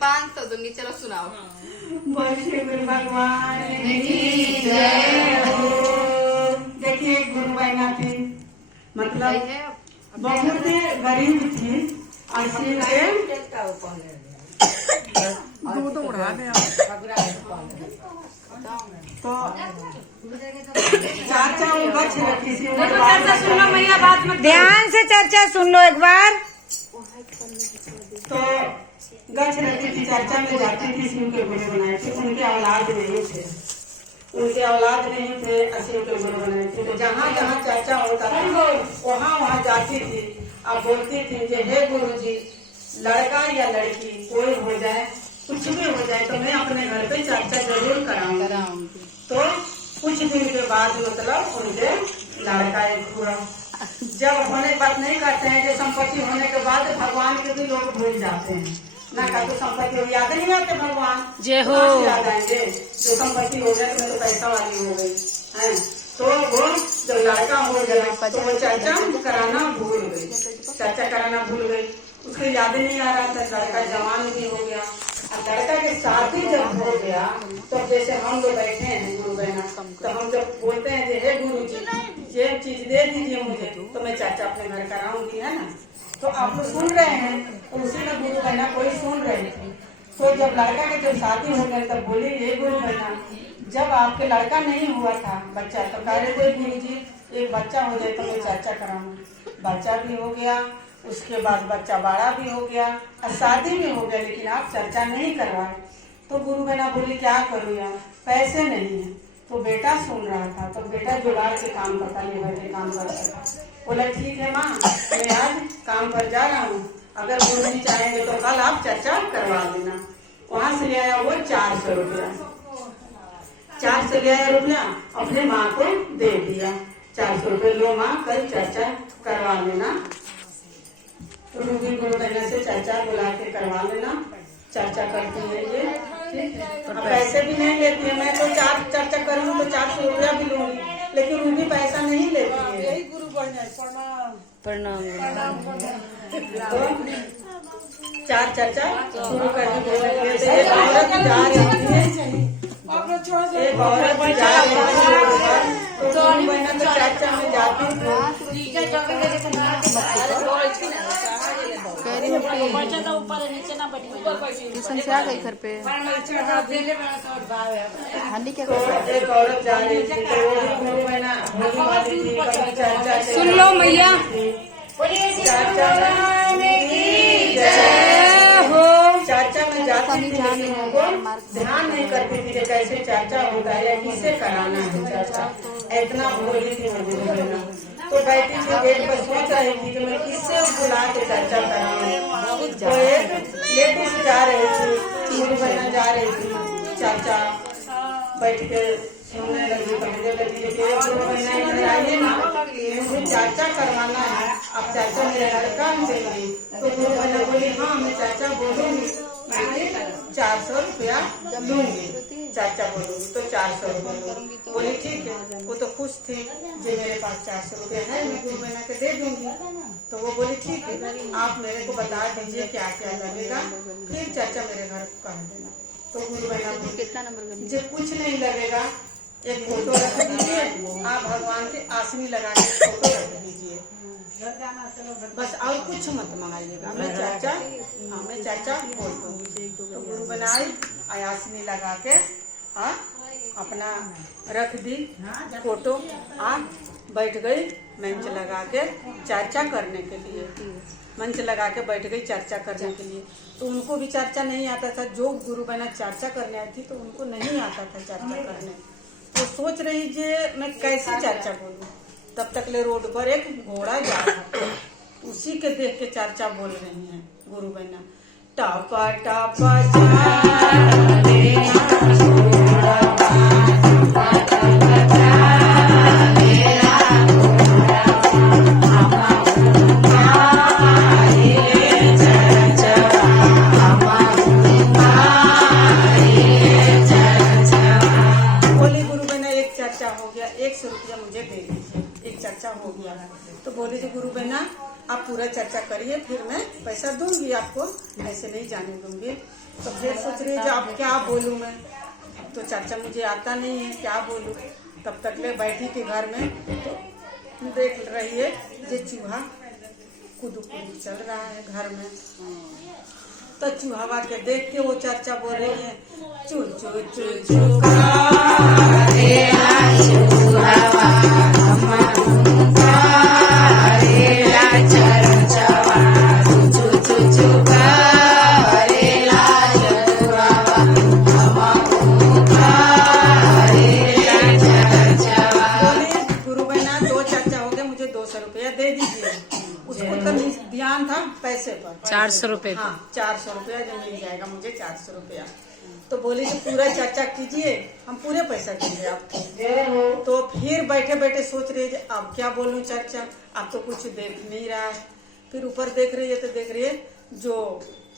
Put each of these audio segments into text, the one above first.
500 दूंगी, चलो सुनाओ। बोलिए गुरु भगवान की जय हो। देखिए गुरु बहना थी, मतलब बहुत गरीब थी, दूध उड़ा गया तो चाचा गछ रखी थी। सुन लो मैया, बात में ध्यान से चर्चा सुन लो एक बार। तो गछ रखी थी, चर्चा में जाती थी, शिव के गुरु बनाए थे। उनके औलाद नहीं थे, उनके औलाद नहीं थे, शिव के गुरु बनाए थे। तो जहाँ जहाँ चर्चा होता था वहाँ वहाँ जाती थी। अब बोलती थी कि हे गुरु जी, लड़का या लड़की कोई हो जाए, कुछ भी हो जाए, तो मैं अपने घर पे चर्चा जरूर कराऊंगी। तो कुछ दिन के बाद मतलब उनके लड़का एक हुआ। जब होने बात नहीं करते हैं कि संपत्ति होने के बाद भगवान के भी लोग भूल जाते हैं ना, का तो संपत्ति याद नहीं आते भगवान जय हो याद आएंगे। जो संपत्ति हो गई तो मैं तो पैसा वाली हो गई है। तो वो जब लड़का हो गया तो वो चर्चा कराना भूल गई, चर्चा कराना भूल गई। उसको याद नहीं आ रहा था। लड़का जवान भी हो गया और लड़का के शादी जब हो गया तो जैसे हम लोग बैठे हैं गुरु बहना, तो हम जब बोलते हैं कि हे गुरु जी, ये चीज दे दीजिए मुझे, तो मैं चाचा अपने घर कराऊंगी, है ना। तो आप लोग सुन रहे हैं, तो उसी में गुरु बहना कोई सुन रहे थे। तो जब लड़का की जब शादी हो गई तब बोली, ये गुरु बहना, जब आपके लड़का नहीं हुआ था बच्चा, तो कह रहे थे गुरु जी एक बच्चा हो जाए तो मैं चाचा कराऊंगी। बच्चा भी हो गया, उसके बाद बच्चा बड़ा भी हो गया और शादी भी हो गया, लेकिन आप चर्चा नहीं करवाए। तो गुरु बहना बोली क्या करूँ यार, पैसे नहीं है। तो बेटा सुन रहा था, तो बेटा जुगाड़ के काम करता, लेबर के काम करता था। बोला ठीक है माँ, मैं आज काम पर जा रहा हूँ, अगर गुरु जी चाहेंगे तो कल आप चर्चा करवा देना। वहाँ से ले आया वो 400 रुपया, 400 ले आया रुपया, अपने माँ को दे दिया। 400 रुपये लो माँ, कल चर्चा करवा लेना। तो रूबी गुरु बहना से चर्चा बुला के करवा लेना। चर्चा करती है ये, ठीक है। अब पैसे भी नहीं लेती है। मैं तो चर्चा करूँ तो 400 रुपया भी लूंगी, लेकिन रूबी पैसा नहीं लेती है। यही गुरु बहना प्रणाम। तो चार चर्चा शुरू कर दी। एक औरत जा रही थी, एक औरत जा रही थी, तो गुरु बहना तो चर्चा में जाती थी। ट्यूशन से आ गई घर पे, हांडी क्या एक औरत जा रही थी, तो वो भी गुरु बहना होने वाली थी। चर्चा सुन लो मैया, चर्चा में जाती थी, लेकिन उनको ध्यान नहीं करती थी कि कैसे चर्चा होता है या किससे कराना है चर्चा। इतना भोली थी वो गुरु बहना। तो बैठी थी गेट पर, सोच रही थी कि मैं किससे बुला के चर्चा कराऊं। तो एक लेडीज जा रही थी, गुरु बहना जा रही थी, चर्चा बैठ के सुनने लगी, पढ़ने लगी। गुरु बहना इधर आइए ना, मुझे चर्चा करवाना है, अब चर्चा मेरे लड़का चाहिए। तो गुरु बहना बोली हाँ मैं चर्चा बोलूंगी, 400 रुपया लूंगी। चाचा बोलूंगी तो 400 रुपया बोली ठीक है। वो तो खुश थी जो मेरे पास 400 रुपया है, मैं गुरु बहना के दे दूंगी। तो वो बोली ठीक है, आप मेरे को बता दीजिए क्या क्या लगेगा, फिर चाचा मेरे घर कर देना। तो गुरु बहना बोली कितना नंबर मुझे कुछ नहीं लगेगा, एक फोटो रख दीजिए, आप भगवान के आसनी लगा के फोटो रख दीजिए, बस और कुछ मत मंगाइएगा। मैं चाचा बोल दूंगी। तो गुरु बनाई, आसनी लगा के अपना रख दी फोटो, बैठ गई मंच लगा के चर्चा करने के लिए। मंच लगा के बैठ गई चर्चा करने के लिए। तो उनको भी चर्चा नहीं आता था, जो गुरु बहना चर्चा करने आई थी तो उनको नहीं आता था चर्चा करने। तो सोच रही जे मैं कैसे चर्चा बोलूं। तब तक ले रोड पर एक घोड़ा जा रहा था, उसी के देख के चर्चा बोल रही है गुरु बहना, टापा टापा मुझे दे दीजिए, एक चर्चा हो गया। तो बोले जो गुरु बहना आप पूरा चर्चा करिए, फिर मैं पैसा दूंगी आपको, ऐसे नहीं जाने दूंगी। तो फिर सोच रही है अब क्या बोलूं मैं, तो चाचा मुझे आता नहीं है, क्या बोलूं। तब तक ले बैठी थी घर में, तो देख रही है ये चूहा कूद चल रहा है घर में। तो चूहा के देख के वो चाचा बोल रही है चू चू चू चू ध्यान था पैसे पर 400 रुपए। हाँ 400 रुपया जो मिल जाएगा मुझे 400 रुपया। तो बोली कि पूरा चाचा कीजिए, हम पूरे पैसा देंगे आपको। तो फिर बैठे बैठे सोच रही है अब क्या बोलूं चाचा, अब तो कुछ देख नहीं रहा है। फिर ऊपर देख रही है तो देख रही है जो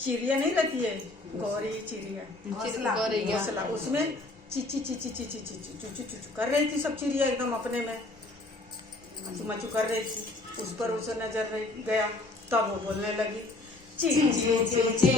चिड़िया नहीं रहती है, गौरी चिड़िया घोंसला, उसमें चीची चीची चीची चीची चूचू चूचू कर रही थी सब चिड़िया एकदम अपने में मचू कर रही थी। उस पर उसे नजर गया, तब वो बोलने लगी चीची चीची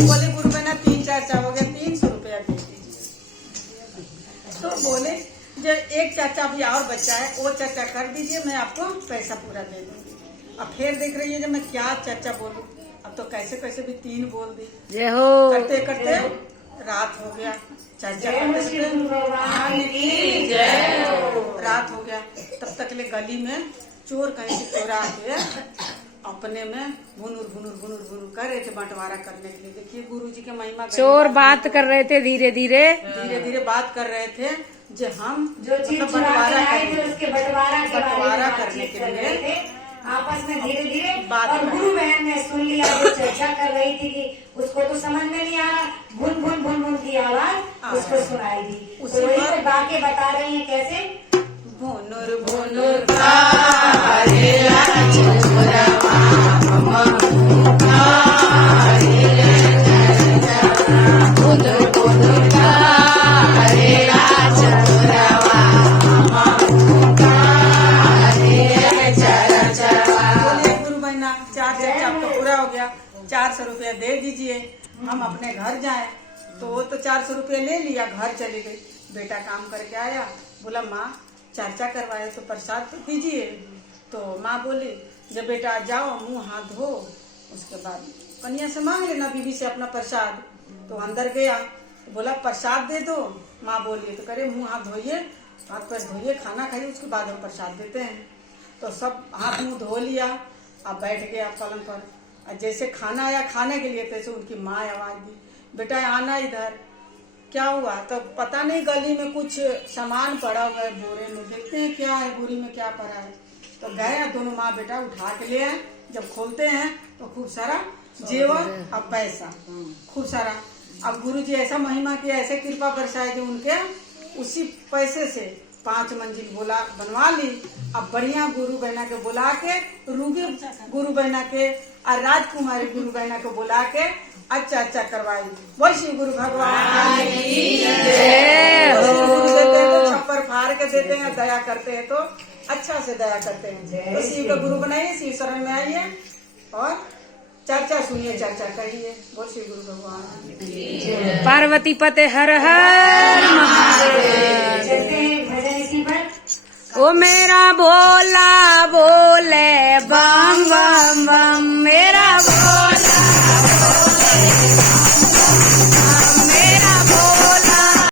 बोले गुरु बहना 3-4 हो गया, 300 रुपया दे दीजिए। तो बोले जो एक चाचा भी और बच्चा है वो चाचा कर दीजिए, मैं आपको पैसा पूरा दे दूंगी। अब फिर देख रही है जब मैं क्या चाचा बोलूं, अब तो कैसे कैसे भी 3 बोल दी। जय हो। करते करते रात हो गया, चाचा रात हो गया। तब तक ले गली में चोर कहीं से चोरा के अपने में भुनुर कर रहे थे बंटवारा करने के लिए। देखिए गुरुजी के महिमा। चोर बात कर रहे थे धीरे धीरे बात कर रहे थे जो हम जो चीज बंटवारा उसके बंटवारा करने के लिए आपस में धीरे धीरे बात और गुरु बहन ने सुन लिया, जो चर्चा कर रही थी कि उसको तो समझ में नहीं आ रहा, भुन भुन भुन भुन की आवाज उसको सुनाई दी। तो वही पे बाकी बता रही है कैसे भुनुर भुनुर आपका पूरा हो गया, 400 रुपया दे दीजिए, हम अपने घर जाएं। तो वो तो 400 रुपया ले लिया, घर चली गई। बेटा काम करके आया, बोला माँ चर्चा करवाए तो प्रसाद तो दीजिए। तो माँ बोली जब बेटा जाओ मुंह हाथ धो, उसके बाद कन्या से मांग लेना बीबी से अपना प्रसाद। तो अंदर गया तो बोला प्रसाद दे दो। माँ बोली तो करे मुंह हाथ धोइए, हाथ पैर धोइए, खाना खाइए, उसके बाद हम प्रसाद देते हैं। तो सब हाथ मुंह धो लिया, अब बैठ गया पलंग पर। और जैसे खाना आया खाने के लिए तैसे उनकी माँ आवाज दी बेटा आना इधर। क्या हुआ? तो पता नहीं गली में कुछ सामान पड़ा हुआ है बोरे में, देखते हैं क्या है बोरी में, क्या पड़ा है। तो गए दोनों माँ बेटा उठा के ले आए। जब खोलते हैं तो खूब सारा जेवर और पैसा, खूब सारा। अब गुरुजी ऐसा महिमा किया, ऐसे कृपा बरसाए जो उनके उसी पैसे से 5 मंजिल बोला बनवा ली। अब बढ़िया गुरु बहना के बुला के, रूबी गुरु बहना के और राजकुमारी गुरु बहना को बुला के अच्छा करवाई। बोल श्री गुरु भगवान तो छप्पर फाड़ के देते हैं, दया करते हैं तो अच्छा से दया करते हैं। तो शिव का गुरु बनाइए, शिव शरण में आइए और चर्चा सुनिए, चर्चा करिए। बोल श्री गुरु भगवान। पार्वती पते हर हर ओ मेरा भोला बोले बम बम बम, मेरा भोला